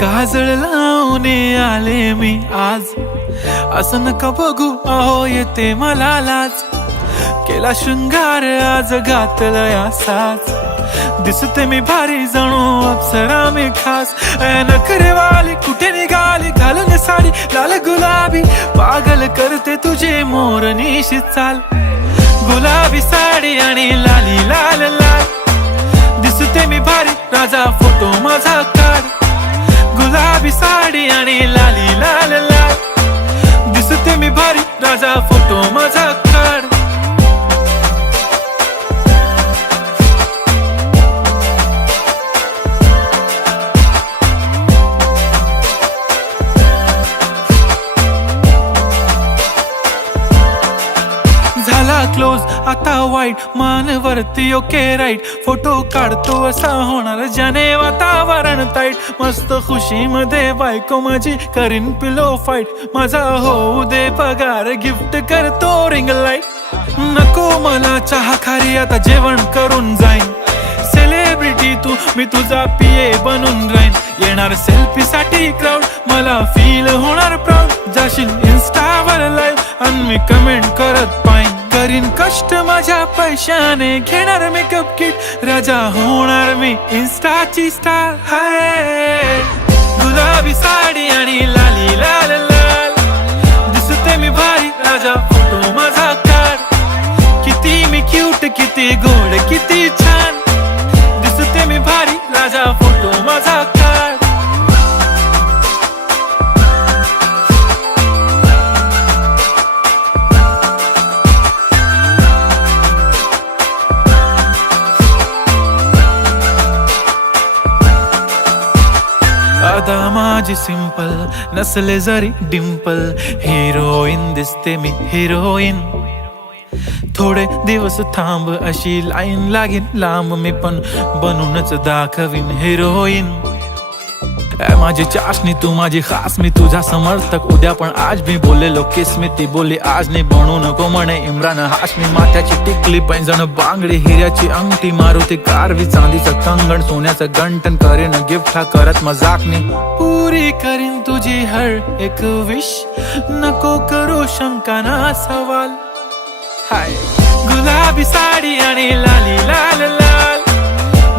काजळ लावून आले मी आज, असं नका बघू अहो येते मला लाज. केला शृंगार आज घातलाय असाच, दिसते मी भारी जणू अप्सरा मी खास. नखरेवाली कुठे निघाली घालून साडी लाल गुलाबी, पागल करते तुझे मोरनीशी चाल. गुलाबी साडी आणि लाली लाल लाल, दिसते मी भारी राजा फोटो माझा काढ. गुलाबी साडी आणि लाली लाल लाल, दिसते मी भारी राजा फोटो माझा काढ. झाला क्लोज आता वाईट, मान वरती ओके राईट. फोटो काढतो असा होणार ज्याने वातावरण ताईट. मस्त खुशी मध्ये बायको माझी करीन पिलो फाईट. माझा होऊ दे पगार गिफ्ट करतो रिंग लाईट. नको मला चहा खारी आता जेवण करून जाईन. सेलिब्रिटी तू मी तुझा पिये बनून राहीन. येणार सेल्फी साठी क्राऊड मला फील होणार प्राऊड. जाशील इन्स्टावर लाईव्ह आणि मी कमेंट करत पाईन. करीन कष्ट माझ्या पैशाने घेणार मेकअप किट. राजा होणार मी इन्स्टाची स्टार. हाय गुलाबी साडी आणि लाली लाल लाल, दिसते मी भारी राजा फोटो माझा काढ. किती मी क्यूट किती गोड किती छान, दिसते मी भारी राजा फोटो माझा काढ. आता माझी सिंपल नसले जरी डिंपल, हिरोईन दिसते मी हिरोईन. थोडे दिवस थांब अशी लाईन लागेल लांब, मी पण बनूनच दाखवीन हिरोईन. माझी चाशनी तू माझी खास, मी तुझा समर्थक उद्या पण आज. मी बोललेलो किस मी ती बोली आज नाही. बनू नको म्हणे इम्रान हाशमी. माथ्याची टिकली पैंजण बांगडी, हिऱ्याची अंगठी, मारुती कारवी, चांदीचं कंगण, सोन्याचं गंटन. करीन गिफ्ट हा करत मजाकनी. पुरी करीन तुझी हर एक विश, नको करू शंका ना सवाल. हाय गुलाबी साडी आणि लाली लाल लाल,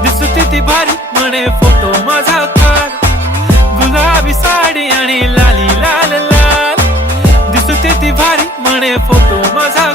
दिसते ती भारी म्हणे फोटो माझा काढ. गुलाबी साडी आणि लाली लाल लाल, दिसते ती भारी म्हणे फोटो माझा